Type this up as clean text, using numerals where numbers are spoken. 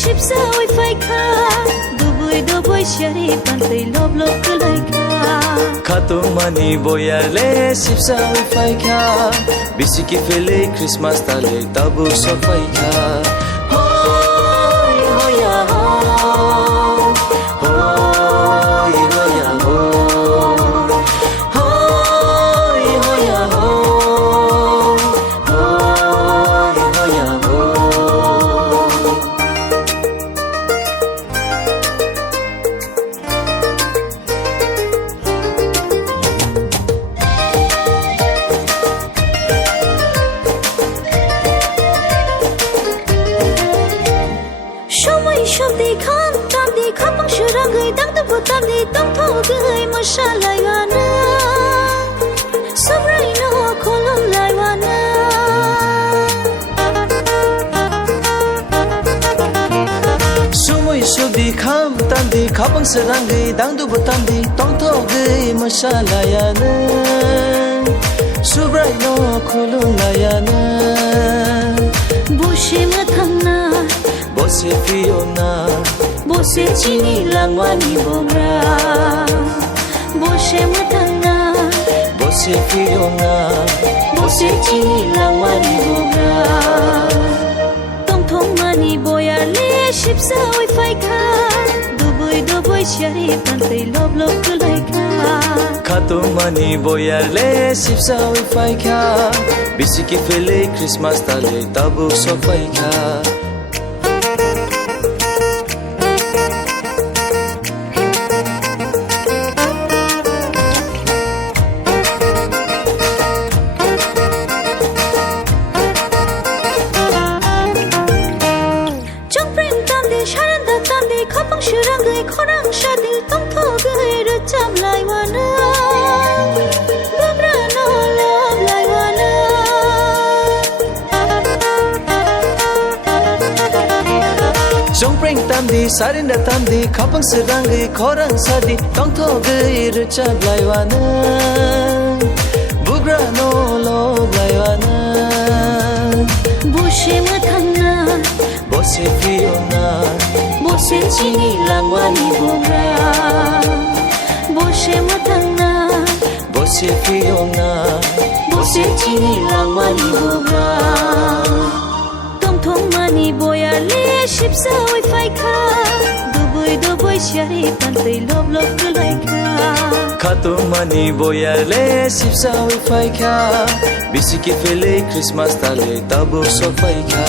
shipsa oi faika dubui shari pantai lob kalaika Tongthokmani Boyar le shipsa oi faika bisiki fele Christmas tale tabu so faika hoy hoya hoy hoya hoy hoya hoy hoya Swmai shobdi kham tamdi khapang shurangai dang tu butamdi tongthokgai mashalai wana Swmai no kolom lai wana Swmai shobdi kham tamdi khapang shurangai dang tu butamdi tongthokgai mashalai wana Swmai no kolom lai wana Boshe mathangna Bose Fiona Bose chini langwani bogra Boshe matangna Bose Fiona Bose chini langwani bogra Tongthokmani Boyar le shipsa oi faika dubui shari pantai lob kalaika Tongthokmani Boyar le shipsa oi faika bisiki fele Christmas tale tabu so faika khapang shurangai khorang shadi tongthokgai racham lai wana babra no love lai wana Jongpreng tamdi sarinda tamdi khapang shurangai khorang shadi tongthokgai racham lai wana babra no love lai wana Boshe mathangna Bose Fiona Bose chini langwani bogra Boshe matangna Bose Fiona Bose chini langwani bogra Tongthokmani Boyar le shipsa oi faika dubui shari pantai lob kalaika Tongthokmani Boyar le shipsa oi faika bisiki fele Christmas tale tabu so faika